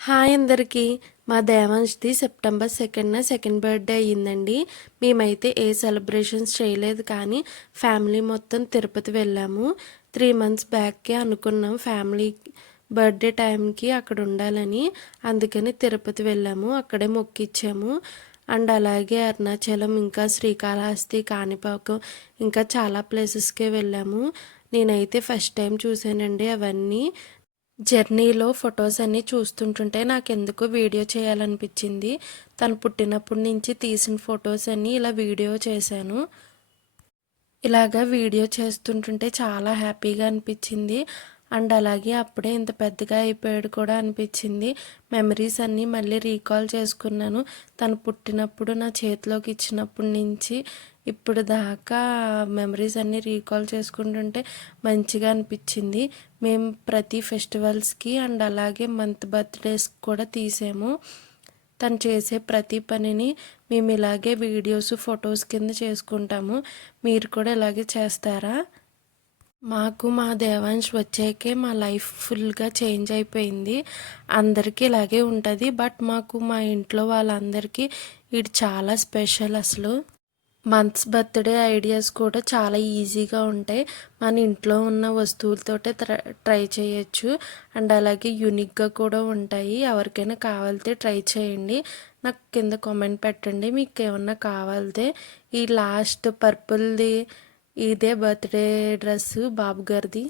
Hi అందరికీ. మా దేవాంష్‌ది September 2న second birthday అయ్యిందండి. మేమైతే ఏ సెలబ్రేషన్స్ చేయలేదు, కానీ ఫ్యామిలీ మొత్తం తిరుపతి వెళ్ళాము. 3 మంత్స్ బ్యాకే అనుకున్నాం ఫ్యామిలీ బర్త్‌డే టైంకి అక్కడ ఉండాలని. అందుకని తిరుపతి వెళ్ళాము. అక్కడే మొక్కిచ్చాము. అండ్ అలాగే అరుణాచలం, ఇంకా శ్రీకాళహస్తి, కాణిపాకం, ఇంకా చాలా ప్లేసెస్‌కే వెళ్ళాము. నేనైతే ఫస్ట్ టైం చూశానండి అవన్నీ. జర్నీలో ఫొటోస్ అన్నీ చూస్తుంటుంటే నాకెందుకో వీడియో చేయాలనిపించింది. తను పుట్టినప్పటి నుంచి తీసిన ఫొటోస్ అన్నీ ఇలా వీడియో చేశాను. ఇలాగా వీడియో చేస్తుంటుంటే చాలా హ్యాపీగా అనిపించింది. అండ్ అలాగే అప్పుడే ఇంత పెద్దగా అయిపోయాడు కూడా అనిపించింది. మెమరీస్ అన్నీ మళ్ళీ రీకాల్ చేసుకున్నాను. తను పుట్టినప్పుడు నా చేతిలోకి ఇచ్చినప్పటి నుంచి ఇప్పుడు దాకా మెమరీస్ అన్నీ రీకాల్ చేసుకుంటుంటే మంచిగా అనిపించింది. మేము ప్రతి ఫెస్టివల్స్కి అండ్ అలాగే మంత్ బర్త్డేస్కి కూడా తీసాము. తను చేసే ప్రతి పనిని మేము ఇలాగే వీడియోస్, ఫొటోస్ కింద చేసుకుంటాము. మీరు కూడా ఇలాగే చేస్తారా? మాకు మా దేవాంశ్ వచ్చాకే మా లైఫ్ ఫుల్గా చేంజ్ అయిపోయింది. అందరికీ ఇలాగే ఉంటుంది, బట్ మాకు మా ఇంట్లో వాళ్ళందరికీ ఇది చాలా స్పెషల్. అసలు మంత్స్ బర్త్డే ఐడియాస్ కూడా చాలా ఈజీగా ఉంటాయి. మన ఇంట్లో ఉన్న వస్తువులతోటే ట్రై చేయొచ్చు. అండ్ అలాగే యూనిక్గా కూడా ఉంటాయి. ఎవరికైనా కావాలితే ట్రై చేయండి. నాకు కింద కామెంట్ పెట్టండి మీకు ఏమన్నా కావాలితే. ఈ లాస్ట్ పర్పుల్ది ఇదే బర్త్డే డ్రెస్సు బాబు గారిది.